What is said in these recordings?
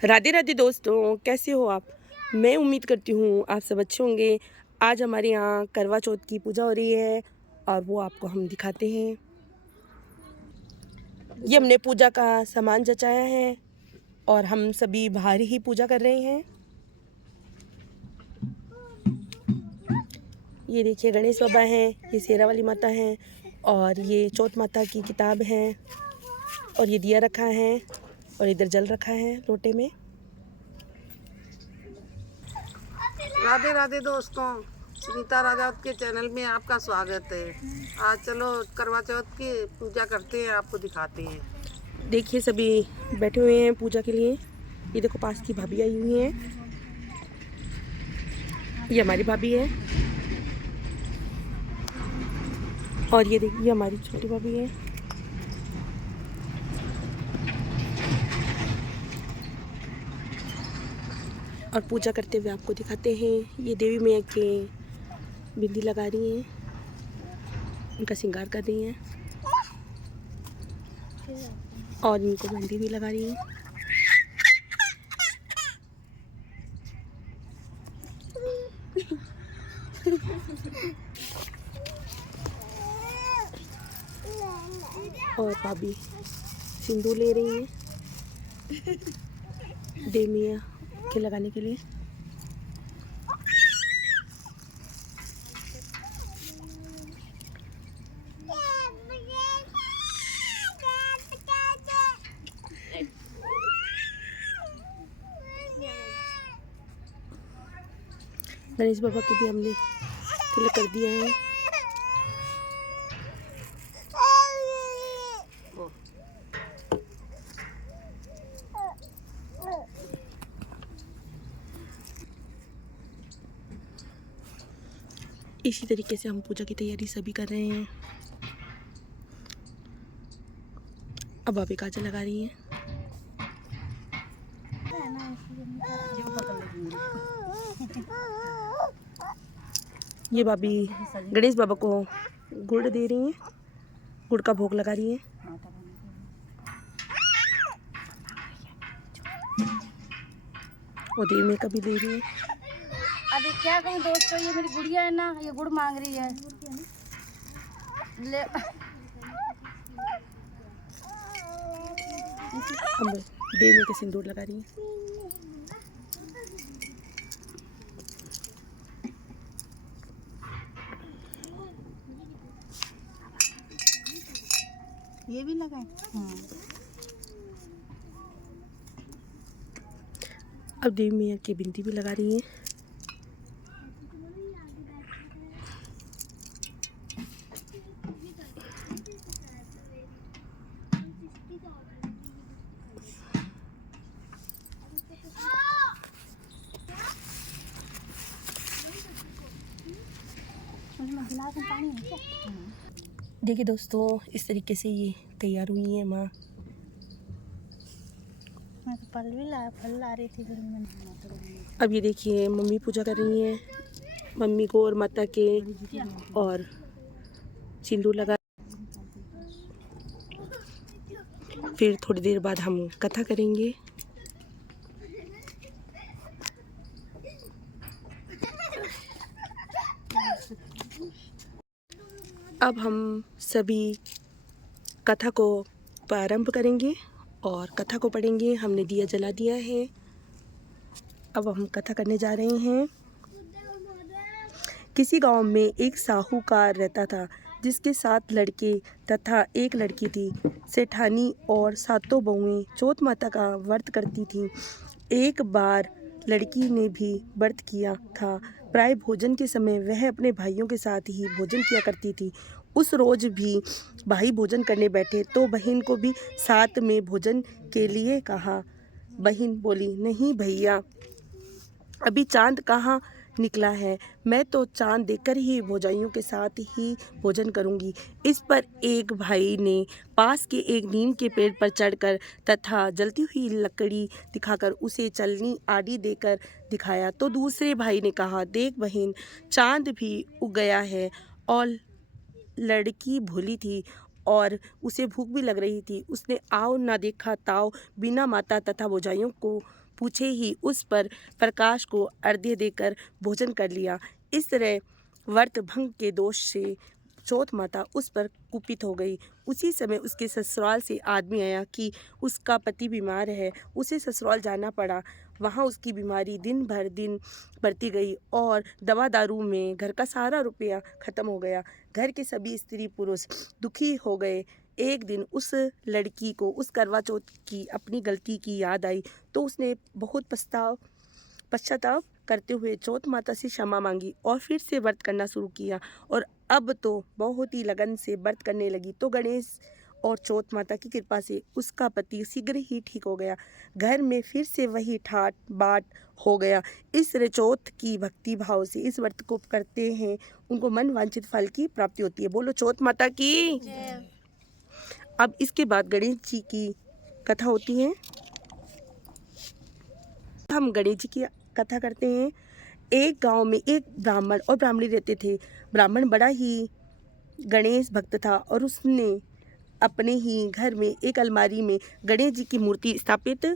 राधे राधे दोस्तों, कैसे हो आप। मैं उम्मीद करती हूँ आप सब अच्छे होंगे। आज हमारे यहाँ करवा चौथ की पूजा हो रही है और वो आपको हम दिखाते हैं। ये हमने पूजा का सामान जचाया है और हम सभी बाहर ही पूजा कर रहे हैं। ये देखिए गणेश बाबा हैं, ये शेरा वाली माता हैं और ये चौथ माता की किताब है और ये दिया रखा है और इधर जल रखा है लोटे में। राधे राधे दोस्तों, सुनीता राजा के चैनल में आपका स्वागत है। आज चलो करवा चौथ की पूजा करते हैं, आपको दिखाते हैं। देखिए सभी बैठे हुए हैं पूजा के लिए। ये देखो पास की भाभी आई हुई हैं, ये हमारी भाभी है और ये देखिए हमारी छोटी भाभी है। और पूजा करते हुए आपको दिखाते हैं। ये देवी मैया के बिंदी लगा रही हैं, उनका श्रृंगार कर रही हैं और इनको मेहंदी भी लगा रही हैं। और भाभी सिंदूर ले रही हैं देवी मैया के लगाने के लिए। गणेश बाबा के भी हमने तिलक कर दिया है। इसी तरीके से हम पूजा की तैयारी सभी कर रहे हैं। अब भाभी काजल लगा रही हैं। ये भाभी गणेश बाबा को गुड़ दे रही हैं, गुड़ का भोग लगा रही हैं। और देवी में कभी दे रही है। अभी क्या कहूँ दोस्तों, ये मेरी गुड़िया है ना, ये गुड़ मांग रही है। ले अब देवी में के सिंदूर लगा रही है। ये भी लगाए। अब देवी मैया की बिंदी भी लगा रही है। देखिए दोस्तों, इस तरीके से ये तैयार हुई है माँ। मैं तो फल ला रही थी। अब ये देखिए मम्मी पूजा कर रही हैं, मम्मी को और माता के और सिंदूर लगा। फिर थोड़ी देर बाद हम कथा करेंगे। अब हम सभी कथा को प्रारंभ करेंगे और कथा को पढ़ेंगे। हमने दिया जला दिया है। अब हम कथा करने जा रहे हैं। किसी गांव में एक साहूकार रहता था जिसके 7 लड़के तथा एक लड़की थी। सेठानी और 7 बहुएं चौथ माता का व्रत करती थीं। एक बार लड़की ने भी व्रत किया था। प्राय भोजन के समय वह अपने भाइयों के साथ ही भोजन किया करती थी। उस रोज भी भाई भोजन करने बैठे तो बहन को भी साथ में भोजन के लिए कहा। बहन बोली, नहीं भैया, अभी चांद कहाँ निकला है, मैं तो चांद देखकर ही भौजाइयों के साथ ही भोजन करूंगी। इस पर एक भाई ने पास के एक नीम के पेड़ पर चढ़कर तथा जलती हुई लकड़ी दिखाकर उसे चलनी आदि देकर दिखाया तो दूसरे भाई ने कहा, देख बहन, चांद भी उग गया है। और लड़की भोली थी और उसे भूख भी लग रही थी। उसने आओ ना देखा ताओ, बिना माता तथा भौजाइयों को पूछे ही उस पर प्रकाश को अर्घ्य देकर भोजन कर लिया। इस तरह व्रत भंग के दोष से चौथ माता उस पर कुपित हो गई। उसी समय उसके ससुराल से आदमी आया कि उसका पति बीमार है। उसे ससुराल जाना पड़ा। वहाँ उसकी बीमारी दिन बढ़ती गई और दवा दारू में घर का सारा रुपया ख़त्म हो गया। घर के सभी स्त्री पुरुष दुखी हो गए। एक दिन उस लड़की को उस करवा चौथ की अपनी गलती की याद आई तो उसने बहुत पश्चाताप करते हुए चौथ माता से क्षमा मांगी और फिर से व्रत करना शुरू किया और अब तो बहुत ही लगन से व्रत करने लगी। तो गणेश और चौथ माता की कृपा से उसका पति शीघ्र ही ठीक हो गया। घर में फिर से वही ठाट बाट हो गया। इस तरह चौथ की भक्ति भाव से इस व्रत को करते हैं, उनको मन वांछित फल की प्राप्ति होती है। बोलो चौथ माता की। अब इसके बाद गणेश जी की कथा होती है। हम गणेश जी की कथा करते हैं। एक गांव में एक ब्राह्मण और ब्राह्मणी रहते थे। ब्राह्मण बड़ा ही गणेश भक्त था और उसने अपने ही घर में एक अलमारी में गणेश जी की मूर्ति स्थापित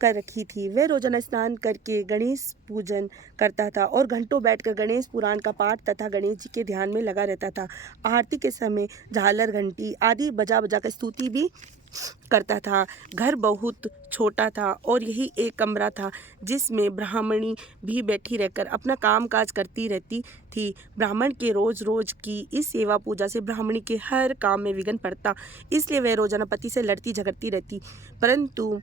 कर रखी थी। वह रोजाना स्नान करके गणेश पूजन करता था और घंटों बैठकर गणेश पुराण का पाठ तथा गणेश जी के ध्यान में लगा रहता था। आरती के समय झालर घंटी आदि बजा कर स्तुति भी करता था। घर बहुत छोटा था और यही एक कमरा था जिसमें ब्राह्मणी भी बैठी रहकर अपना काम काज करती रहती थी। ब्राह्मण के रोज की इस सेवा पूजा से ब्राह्मणी के हर काम में विघ्न पड़ता, इसलिए वह रोजाना पति से लड़ती झगड़ती रहती, परंतु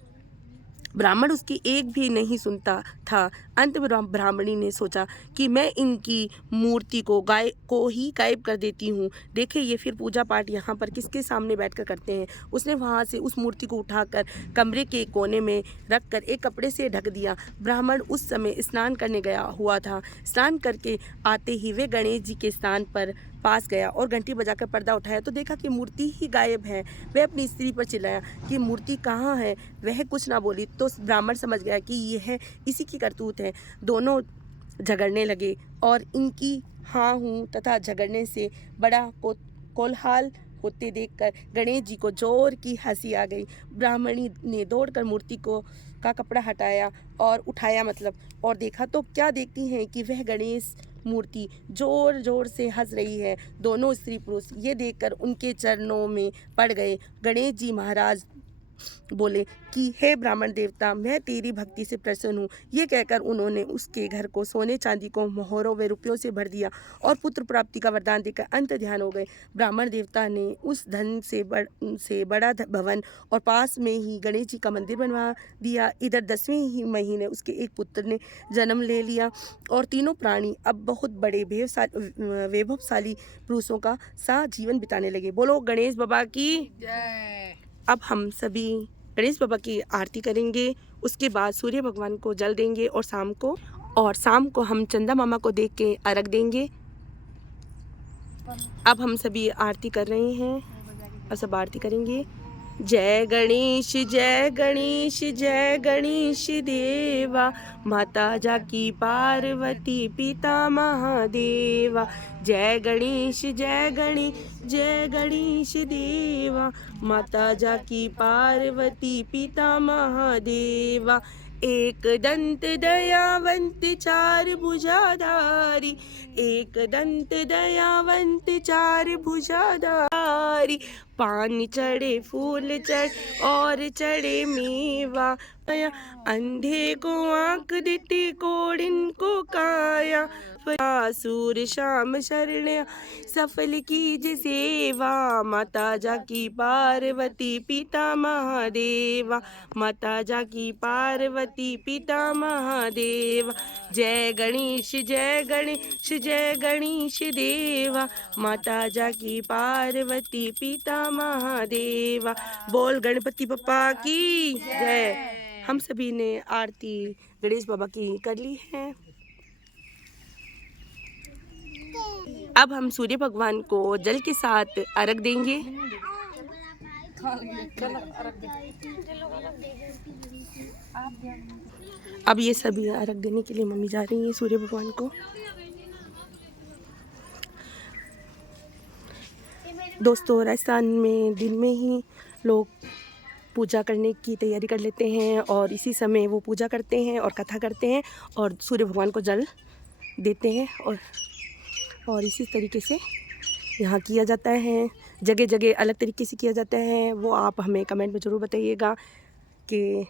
ब्राह्मण उसकी एक भी नहीं सुनता था। अंत में ब्राह्मणी ने सोचा कि मैं इनकी मूर्ति को ही गायब कर देती हूँ। देखे ये फिर पूजा पाठ यहाँ पर किसके सामने बैठकर करते हैं। उसने वहाँ से उस मूर्ति को उठाकर कमरे के कोने में रखकर एक कपड़े से ढक दिया। ब्राह्मण उस समय स्नान करने गया हुआ था। स्नान करके आते ही वे गणेश जी के स्थान पर पास गया और घंटी बजाकर पर्दा उठाया तो देखा कि मूर्ति ही गायब है। वह अपनी स्त्री पर चिल्लाया कि मूर्ति कहाँ है। वह कुछ ना बोली तो ब्राह्मण समझ गया कि यह इसी की करतूत है। दोनों झगड़ने लगे और इनकी हाँ हूँ तथा झगड़ने से बड़ा कोलाहल होते देखकर गणेश जी को जोर की हंसी आ गई। ब्राह्मणी ने दौड़कर मूर्ति का कपड़ा हटाया और उठाया और देखा तो क्या देखती हैं कि वह गणेश मूर्ति जोर से हंस रही है। दोनों स्त्री पुरुष ये देखकर उनके चरणों में पड़ गए। गणेश जी महाराज बोले कि हे ब्राह्मण देवता, मैं तेरी भक्ति से प्रसन्न हूँ। ये कहकर उन्होंने उसके घर को सोने चांदी को मोहरों व रुपयों से भर दिया और पुत्र प्राप्ति का वरदान देकर अंत ध्यान हो गए। ब्राह्मण देवता ने उस धन से बड़ा भवन और पास में ही गणेश जी का मंदिर बनवा दिया। इधर 10वें ही महीने उसके एक पुत्र ने जन्म ले लिया और तीनों प्राणी अब बहुत बड़े वैभवशाली पुरुषों का सा जीवन बिताने लगे। बोलो गणेश बाबा की जय। अब हम सभी गणेश बाबा की आरती करेंगे। उसके बाद सूर्य भगवान को जल देंगे और शाम को हम चंदा मामा को देख के अर्घ देंगे। अब हम सभी आरती कर रहे हैं और सब आरती करेंगे। जय गणेश जय गणेश जय गणेश देवा, माता जाकी पार्वती पिता महादेवा। जय गणेश जय गणेश देवा, माता जाकी पार्वती पिता महादेवा। एक दंत दयावंत चार भुजाधारी, एक दंत दयावंत चार भुजाधारी। पान चढ़े फूल चढ़े और चढ़े मेवा, अंधे को आँख देते कोड़िन को काया। सूर शाम शरण सफल कीज सेवा, माता जाकी पार्वती पिता महादेवा, माता जाकी पार्वती पिता महादेवा। जय गणेश जय गणेश देवा, माता जाकी पार्वती पिता महादेवा। बोल गणपति बप्पा की जय। हम सभी ने आरती गणेश बाबा की कर ली है। अब हम सूर्य भगवान को जल के साथ अर्घ देंगे। अब ये सभी अर्घ देने के लिए मम्मी जा रही हैं सूर्य भगवान को। दोस्तों राजस्थान में दिन में ही लोग पूजा करने की तैयारी कर लेते हैं और इसी समय वो पूजा करते हैं और कथा करते हैं और सूर्य भगवान को जल देते हैं और इसी तरीके से यहाँ किया जाता है। जगह जगह अलग तरीके से किया जाता है, वो आप हमें कमेंट में ज़रूर बताइएगा कि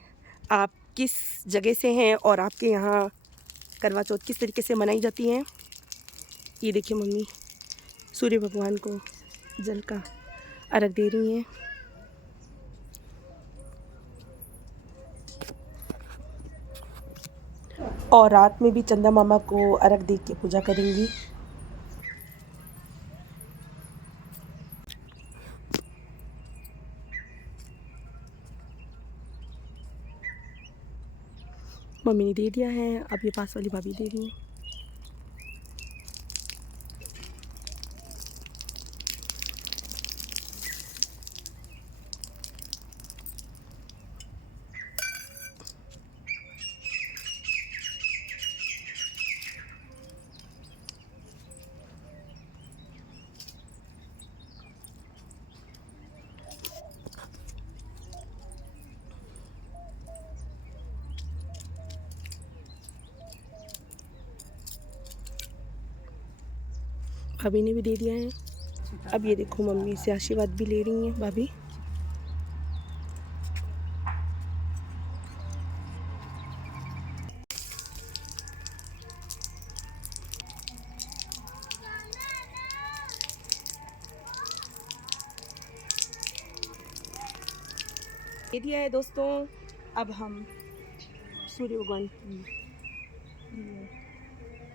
आप किस जगह से हैं और आपके यहाँ करवा चौथ किस तरीके से मनाई जाती है। ये देखिए मम्मी सूर्य भगवान को जल का अर्घ दे रही हैं। और रात में भी चंदा मामा को अर्घ दे के पूजा करेंगी। मम्मी ने दे दिया है, अब ये पास वाली भाभी दे रही है। भाभी ने भी दे दिया है। अब ये देखो मम्मी से आशीर्वाद भी ले रही हैं भाभी। दे दिया है दोस्तों। अब हम सूर्य भगवान की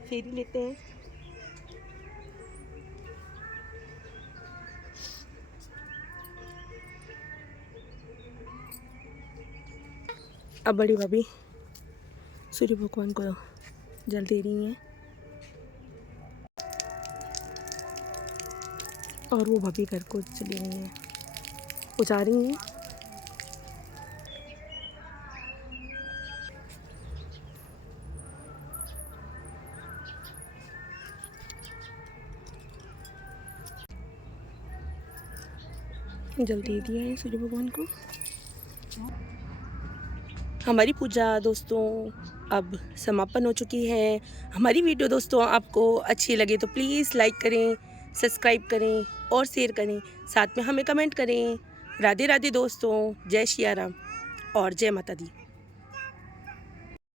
फेरी लेते हैं। अब बड़ी भाभी सूर्य भगवान को जल दे रही हैं और वो भाभी घर को चली रही हैं, पहुँचा रही हैं। जल दे दिया है सूर्य भगवान को। हमारी पूजा दोस्तों अब समापन हो चुकी है। हमारी वीडियो दोस्तों आपको अच्छी लगे तो प्लीज़ लाइक करें, सब्सक्राइब करें और शेयर करें। साथ में हमें कमेंट करें। राधे राधे दोस्तों, जय सिया राम और जय माता दी।